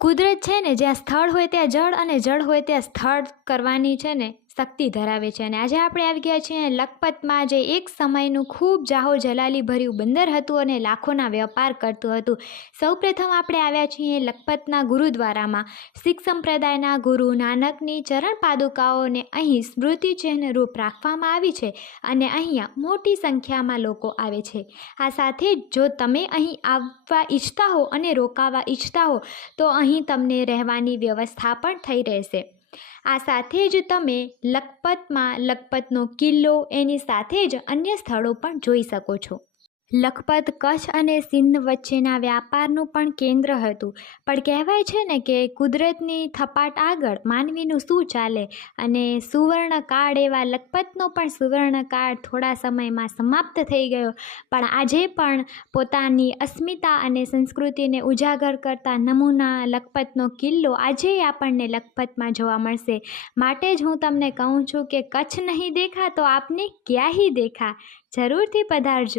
કુદરત છે ને, જ્યાં સ્થળ હોય ત્યાં જળ અને જળ હોય ત્યાં સ્થળ કરવાની છે ને શક્તિ ધરાવે છે. અને આજે આપણે આવી ગયા છીએ લખપતમાં, જે એક સમયનું ખૂબ જાહો જલાલી ભર્યું બંદર હતું અને લાખોના વેપાર કરતું હતું. સૌપ્રથમ આપણે આવ્યા છીએ લખપતના ગુરુદ્વારામાં. શીખ સંપ્રદાયના ગુરુ નાનકની ચરણ પાદુકાઓને અહીં સ્મૃતિચિહ્ન રૂપ રાખવામાં આવી છે અને અહીંયા મોટી સંખ્યામાં લોકો આવે છે. આ સાથે જ જો તમે અહીં આવવા ઈચ્છતા હો અને રોકાવા ઈચ્છતા હો તો અહીં તમને રહેવાની વ્યવસ્થા પણ થઈ રહેશે. આ સાથે જ તમે લખપતનો કિલ્લો, એની સાથે જ અન્ય સ્થળો પણ જોઈ શકો છો. લખપત કચ્છ અને સિંધ વચ્ચેના વ્યાપારનું પણ કેન્દ્ર હતું. પણ કહેવાય છે ને કે કુદરતની થપાટ આગળ માનવીનું શું ચાલે, અને સુવર્ણકાળ એવા લખપતનો પણ સુવર્ણકાળ થોડા સમયમાં સમાપ્ત થઈ ગયો. પણ આજે પણ પોતાની અસ્મિતા અને સંસ્કૃતિને ઉજાગર કરતા નમૂના લખપતનો કિલ્લો આજે આપણને લખપતમાં જોવા મળશે. માટે જ હું તમને કહું છું કે કચ્છ નહીં દેખા તો આપને ક્યાં હી દેખા. જરૂરથી પધારજો.